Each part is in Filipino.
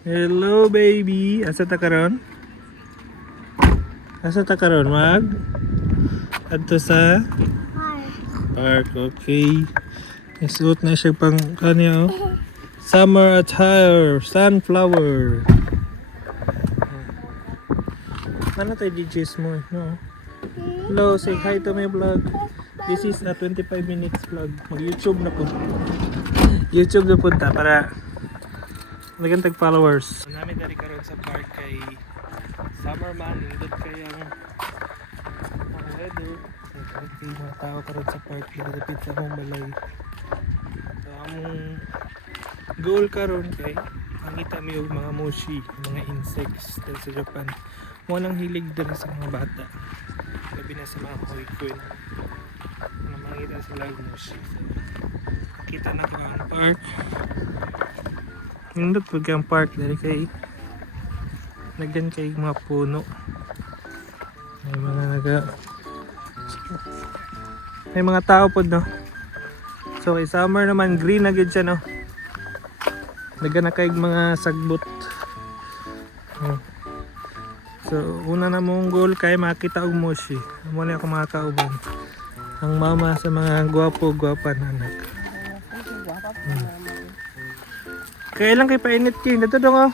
Hello baby, asa ta karon? Asa ta karon mag? Adto sa park, okay. Isuot na siya pang kanya oh. Summer attire, sunflower. Ano tayo DJs mo? No. Hello, say hi to my vlog. This is a 25 minutes vlog. Mag-YouTube na po. YouTube na punta para magandang followers. Namin dari karon sa park kay summer man, indot kay ang weather. Okay, mga tao karon sa park lapit sa akong balay. So among goal karon kay mangita mi og mga moshi, mga insects dahil sa Japan. Mo nang hilig diri sa mga bata. Labi na sa mga hoikuen. Na mangita sila og moshi. So, kita na ko ang park. Nindot pag ang park dari kay nagdan kay mga puno. May mga may mga tao pod no. So kay summer naman green na gid siya no. Nagana kay mga sagbot. So una na mong goal kay makita og moshi. Amo na ako makakauban. Ang mama sa mga gwapo-gwapa na anak. Kaya lang kay painit king dito dong oh.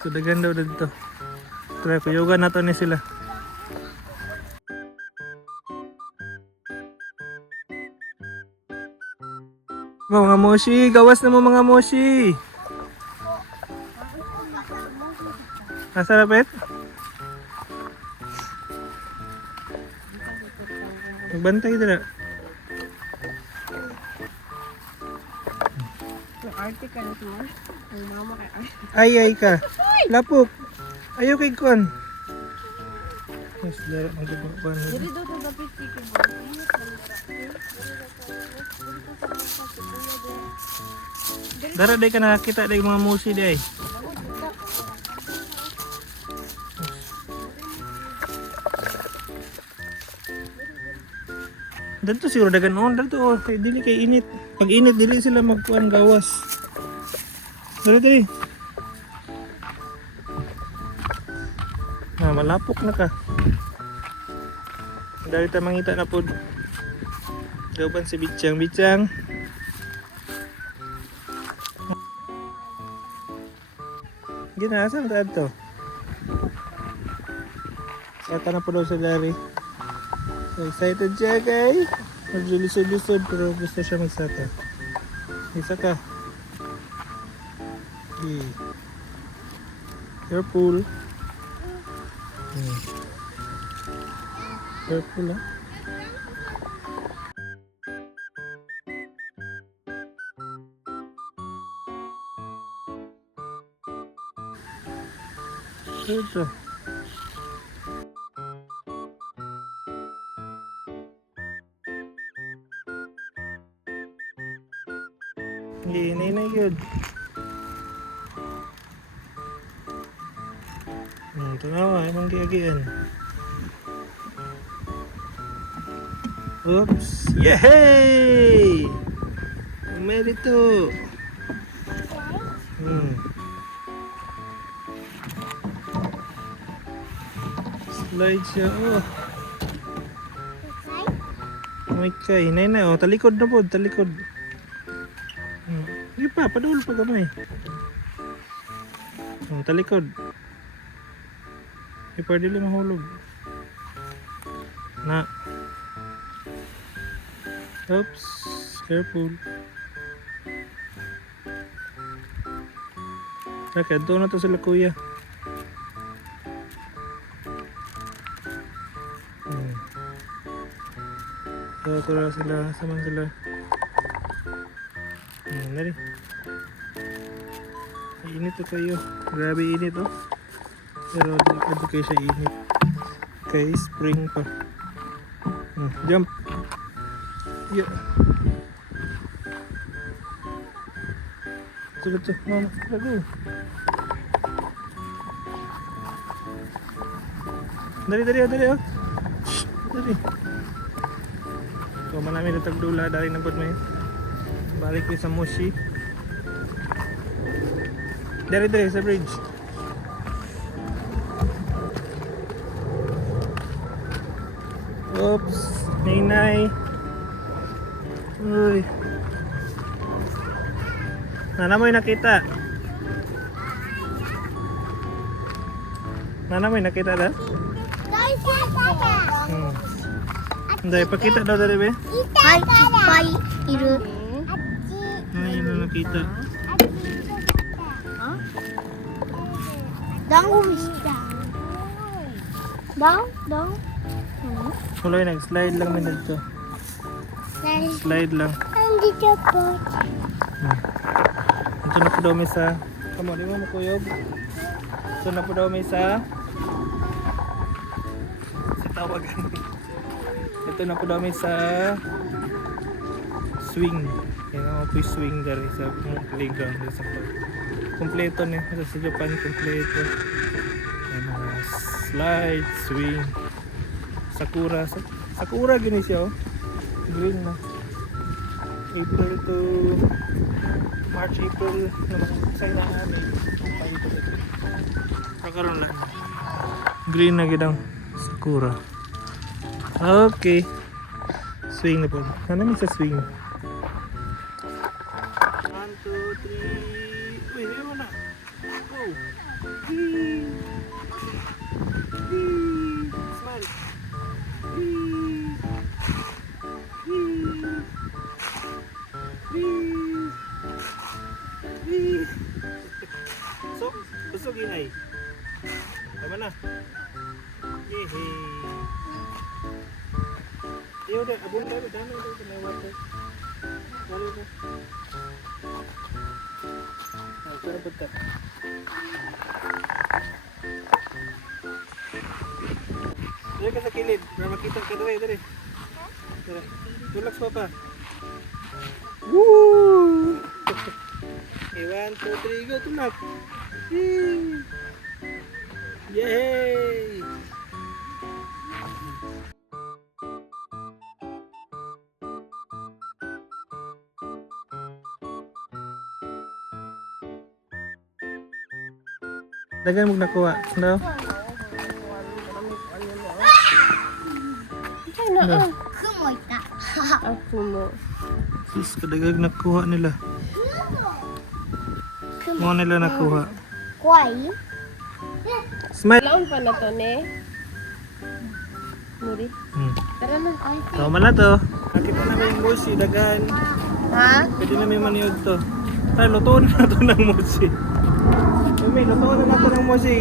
Kudagan daw dito. Try ko yoga na to ni sila. Mga moshi, gawas na mo mga moshi. Nasa rapit? Magbantay dito na. Arte ka na siya. Ang mama kay arte. Ay ka. Lapok. Ayaw kay kon. Yes, dara magbubuan. Dili daw to dapat tikin mo. Dara day ka nakakita day mga moshi day. Dito siguro dagan on dito oh, kay dili kay init. Pag init dili sila magkuan gawas. Dali. Malapok na ka. Dali ta mangita na pod. Gawban si Bichang. Ginasa na to. Sata na po daw sa Larry. So excited siya guys. Maglulusod-lusod pero gusto siya magsata. Isa ka. Okay. Careful. Careful ah. Ito. Hindi na yun. Tunawa, emang giagian. Oops! Yay! Made it to. Slide siya. Oh. Okay, nay oh, talikod na po, talikod. Hindi pa, padul pa gamay. Talikod. Hindi pa dili mahulog. Na. Oops, careful. Okay, doon na to sila kuya. So, tura sila, saman sila. Nari. Init to kayo. Grabe init oh. Pero dito kayo siya init. Okay, spring pa. Jump. Yeah. Sulot to. Mama, lago. Dari oh. Shh, dari. So manami na tagdula dahil nabot may. Balik ko sa Moshi. Dire sa bridge. Oops, Nay. Uy. Nana mo yung nakita. Nana mo yung nakita na? Hindi, pakita daw dali be. はい、いっぱいいる。 Ano yun na nakita? ダンゴムシだ。ダンダン Wala yun, nag-slide lang min dito. Slide lang. Nandito po. Ito na po daw may sa... Kamo, di mo makuyog? Ito na po daw may sa... Sa tawagan. Ito na po daw may sa... Swing. Yan ako po yung swing dari sa playground. Sa park. Kompleto niya. Sa Japan, kompleto. Yan mga slide, swing. Sakura. Sakura gini siya oh. Green na. April to March, April naman sa inahan eh. Pagkaroon lang. Green na gidang Sakura. Okay. Swing na po. Ano may sa swing? 1, 2, 3. Uy, hindi mo na. Go. Whee. Whee. Smile. Whee. Whee. Whee. Whee. Busog yun ay. Tama na. Yehey. Iyo deh, abun tayo. Dami ito. May water. Wala ito. Sarap ito. Dali ka sa kilid. Para makita ka dali. Dali. Relax pa pa. Woo! Okay, 1, 2, 3, go. Tulak. Yay! Dagan mo nakuha. No? No. 雲いた。 Ako mo. Sis, kadagag nakuha nila. Mga nila nakuha. 怖い Smile! Laon pa na to, ne? Muri. Tara na. Ay. Tama na to. Nakita na may mochi, dagan. Ha? Pwede na may maniod to. Ay, lutuin na to ng mochi. May lutuin na to ng mochi.